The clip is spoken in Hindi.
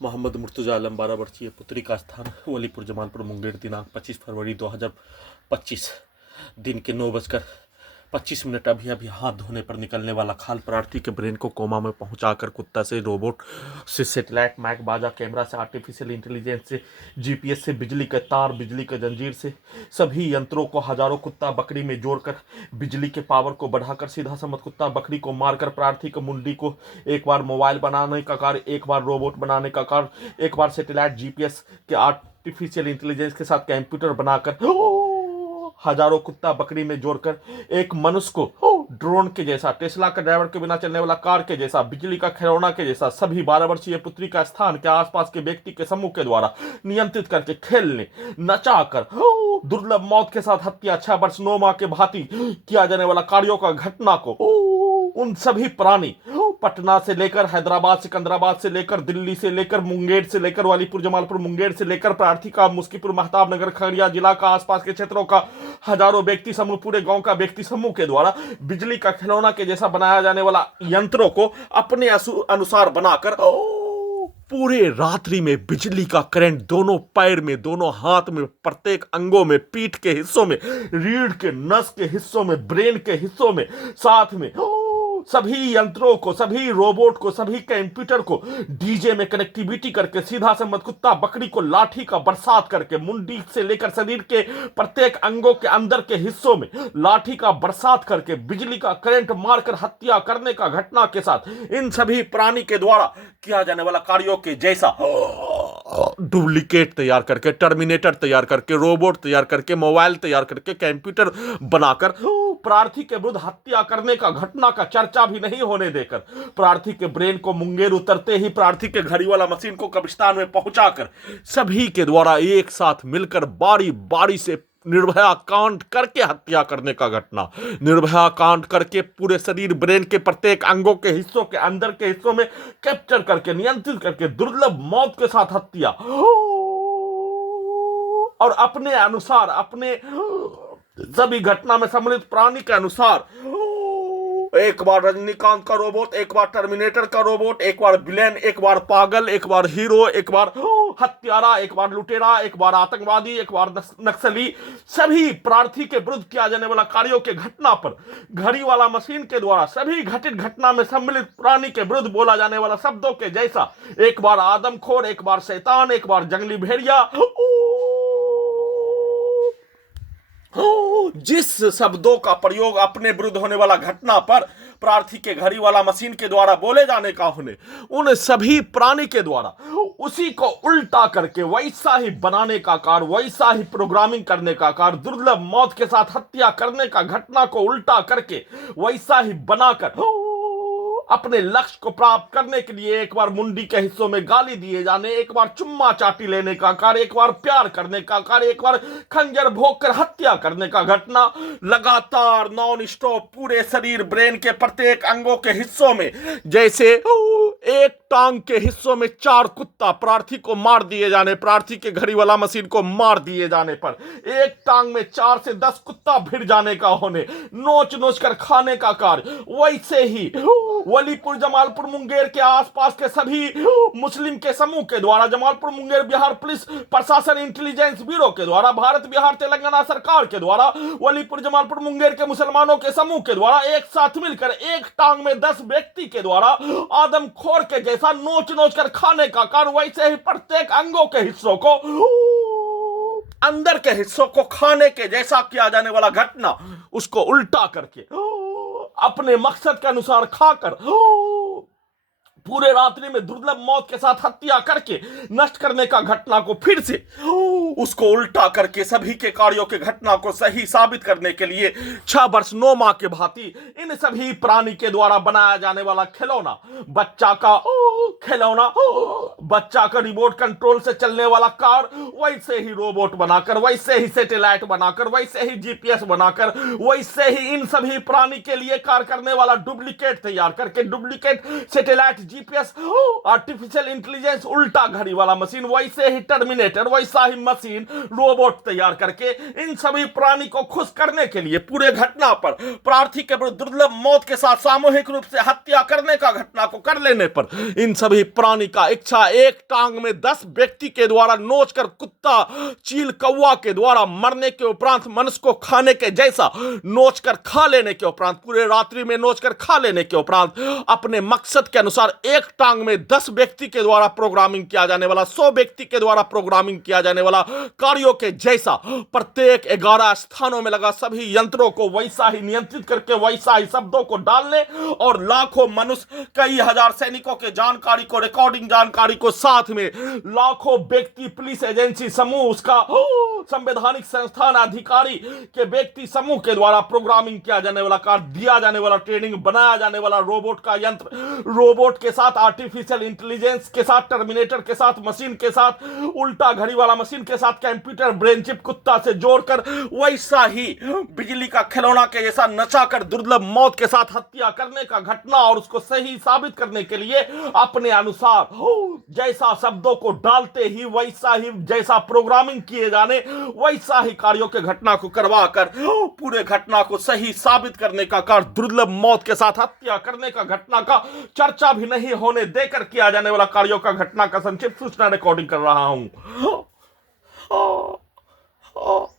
मोहम्मद मुर्तजा आलम 12 वर्षीय पुत्री का स्थान वलीपुर जमालपुर मुंगेर दिनांक 25 फरवरी 2025 दिन के 9:25 अभी हाथ धोने पर निकलने वाला खाल प्रार्थी के ब्रेन को कोमा में पहुंचाकर कुत्ता से रोबोट से सैटेलाइट मैक बाजा कैमरा से आर्टिफिशियल इंटेलिजेंस से जीपीएस से बिजली के तार बिजली के जंजीर से सभी यंत्रों को हजारों कुत्ता बकरी में जोड़कर बिजली के पावर को बढ़ाकर सीधा समझ कुत्ता बकरी को मारकर प्रार्थी के मुंडी को एक बार मोबाइल बनाने का कार्य, एक बार रोबोट बनाने का कार्य, एक बार सैटेलाइट जीपीएस के आर्टिफिशियल इंटेलिजेंस के साथ कंप्यूटर बनाकर हजारों कुत्ता बकरी में जोड़कर एक मनुष्य को ड्रोन के जैसा, टेस्ला के ड्राइवर के बिना चलने वाला कार के जैसा, बिजली का खिलौना के जैसा सभी 12 वर्षीय पुत्री का स्थान के आसपास के व्यक्ति के समूह के द्वारा नियंत्रित करके खेलने नचाकर दुर्लभ मौत के साथ हत्या 6 वर्ष 9 माह के भांति किया जाने वाला कार्यों का घटना को उन सभी प्राणी पटना से लेकर हैदराबाद सिकंदराबाद से लेकर दिल्ली से लेकर मुंगेर से लेकर वालीपुर जमालपुर मुंगेर से लेकर प्रार्थी का मुस्कीपुर महताब नगर खगड़िया जिला का आसपास के क्षेत्रों का हजारों व्यक्ति समूह पूरे गांव का व्यक्ति समूह के द्वारा बिजली का खिलौना के जैसा बनाया जाने वाला यंत्रों को अपने अनुसार बनाकर पूरे रात्रि में बिजली का करंट दोनों पैर में, दोनों हाथ में, प्रत्येक अंगों में, पीठ के हिस्सों में, रीढ़ के नस के हिस्सों में, ब्रेन के हिस्सों में, साथ में सभी यंत्रों को, सभी रोबोट को, सभी कंप्यूटर को डीजे में कनेक्टिविटी करके सीधा से मत कुत्ता बकरी को लाठी का बरसात करके मुंडी से लेकर शरीर के प्रत्येक अंगों के अंदर के हिस्सों में लाठी का बरसात करके बिजली का करंट मारकर हत्या करने का घटना के साथ इन सभी प्राणी के द्वारा किया जाने वाला कार्यों के जैसा डुप्लीकेट तैयार करके, टर्मिनेटर तैयार करके, रोबोट तैयार करके, मोबाइल तैयार करके, कंप्यूटर बनाकर प्रार्थी के विरुद्ध हत्या करने का घटना का चर्चा भी नहीं होने देकर प्रार्थी के ब्रेन को मुंगेर उतरते ही प्रार्थी के घड़ी वाला मशीन को कब्रिस्तान में पहुंचाकर सभी के द्वारा एक साथ मिलकर बारी बारी से निर्भया कांड करके हत्या करने का घटना, निर्भया कांड करके पूरे शरीर ब्रेन के प्रत्येक अंगों के हिस्सों के अंदर के हिस्सों में कैप्चर करके नियंत्रित करके दुर्लभ मौत के साथ हत्या और अपने अनुसार अपने सभी घटना में सम्मिलित प्राणी के अनुसार एक बार रजनीकांत का रोबोट, एक बार टर्मिनेटर का रोबोट, एक बार विलेन, एक बार पागल, एक बार हीरो, एक बार हत्यारा, एक बार लुटेरा, एक बार आतंकवादी, एक बार नक्सली, सभी प्रार्थी के विरुद्ध किया जाने वाला कार्यों के घटना पर घड़ी वाला मशीन के द्वारा सभी घटित घटना में सम्मिलित प्राणी के विरुद्ध बोला जाने वाला शब्दों के जैसा एक बार आदमखोर, एक बार शैतान, एक बार जंगली भेड़िया, जिस शब्दों का प्रयोग अपने विरुद्ध होने वाला घटना पर प्रार्थी के घड़ी वाला मशीन के द्वारा बोले जाने का होने उन सभी प्राणी के द्वारा उसी को उल्टा करके वैसा ही बनाने का कार्य, वैसा ही प्रोग्रामिंग करने का कार्य, दुर्लभ मौत के साथ हत्या करने का घटना को उल्टा करके वैसा ही बनाकर अपने लक्ष्य को प्राप्त करने के लिए एक बार मुंडी के हिस्सों में गाली दिए जाने, एक बार चुम्मा चाटी लेने का कार्य, एक बार प्यार करने का कार्य, एक बार खंजर भोग कर हत्या करने का घटना लगातार नॉन स्टॉप पूरे शरीर ब्रेन के प्रत्येक अंगों के हिस्सों में जैसे एक टांग के हिस्सों में 4 कुत्ता प्रार्थी को मार दिए जाने, प्रार्थी के घड़ी वाला मशीन को मार दिए जाने पर एक टांग में 4 से 10 कुत्ता भिड़ जाने का होने, नोच नोच कर खाने का कार्य, वैसे ही वलीपुर जमालपुर मुंगेर के आसपास के सभी मुस्लिम के समूह के द्वारा जमालपुर मुंगेर बिहार पुलिस प्रशासन इंटेलिजेंस ब्यूरो के द्वारा भारत बिहार तेलंगाना सरकार के द्वारा वलीपुर जमालपुर मुंगेर के मुसलमानों के समूह के द्वारा एक साथ मिलकर एक टांग में 10 व्यक्ति के द्वारा आदमखोर के जैसा नोच नोच कर खाने का कार्य, वैसे ही प्रत्येक अंगों के हिस्सों को अंदर के हिस्सों को खाने के जैसा किया जाने वाला घटना उसको उल्टा करके अपने मकसद के अनुसार खाकर पूरे रात्रि में दुर्लभ मौत के साथ हत्या करके नष्ट करने का घटना को फिर से उसको उल्टा करके सभी के कार्यों के घटना को सही साबित करने के लिए 6 वर्ष 9 माह के भांति इन सभी प्राणी के द्वारा बनाया जाने वाला खिलौना, बच्चा का खिलौना, बच्चा का रिमोट कंट्रोल से चलने वाला कार, वैसे ही रोबोट बनाकर, वैसे ही सैटेलाइट बनाकर, वैसे ही जीपीएस बनाकर, वैसे ही इन सभी प्राणी के लिए कार्य करने वाला डुप्लीकेट तैयार करके duplicate satellite GPS artificial intelligence उल्टा घड़ी वाला मशीन, वैसे ही टर्मिनेटर, वैसा ही मशीन रोबोट तैयार करके इन सभी प्राणी को खुश करने के लिए पूरे घटना पर प्रार्थी के विरुद्ध दुर्लभ मौत के साथ सामूहिक रूप से हत्या करने का घटना को कर लेने पर इन सभी प्राणी का इच्छा एक टांग में 10 व्यक्ति के द्वारा नोचकर कुत्ता चील कौवा के द्वारा मरने के उपरांत मनुष्य को खाने के जैसा नोचकर खा लेने के उपरांत, पूरे रात्रि में नोचकर खा लेने के उपरांत अपने मकसद के अनुसार एक टांग में 10 व्यक्ति के द्वारा प्रोग्रामिंग किया जाने वाला, 100 व्यक्ति के द्वारा प्रोग्रामिंग किया जाने वाला कार्यों के जैसा प्रत्येक 11 स्थानों में लगा सभी यंत्रों को वैसा ही नियंत्रित करके वैसा ही शब्दों को डालने और लाखों मनुष्य, कई हजार सैनिकों के जानकारी को, रिकॉर्डिंग जानकारी को, साथ में लाखों व्यक्ति, पुलिस एजेंसी समूह, उसका संवैधानिक संस्थान अधिकारी के व्यक्ति समूह के द्वारा प्रोग्रामिंग किया जाने वाला कार्य, दिया जाने वाला ट्रेनिंग, बनाया जाने वाला रोबोट का यंत्र, रोबोट के साथ आर्टिफिशियल इंटेलिजेंस के साथ, टर्मिनेटर के साथ, मशीन के साथ, उल्टा घड़ी वाला मशीन के साथ, कंप्यूटर ब्रेन चिप कुत्ता से जोड़कर वैसा ही बिजली का खिलौना के जैसा नचाकर दुर्लभ मौत के साथ हत्या करने का घटना और उसको सही साबित करने के लिए अपने अनुसार जैसा शब्दों को डालते ही वैसा ही, जैसा प्रोग्रामिंग किए जाने वैसा ही कार्यों के घटना को करवाकर पूरे घटना को सही साबित करने का कार्य, दुर्लभ मौत के साथ हत्या करने का घटना का चर्चा भी नहीं होने देकर किया जाने वाला कार्यों का घटना का संक्षिप्त सूचना रिकॉर्डिंग कर रहा हूं।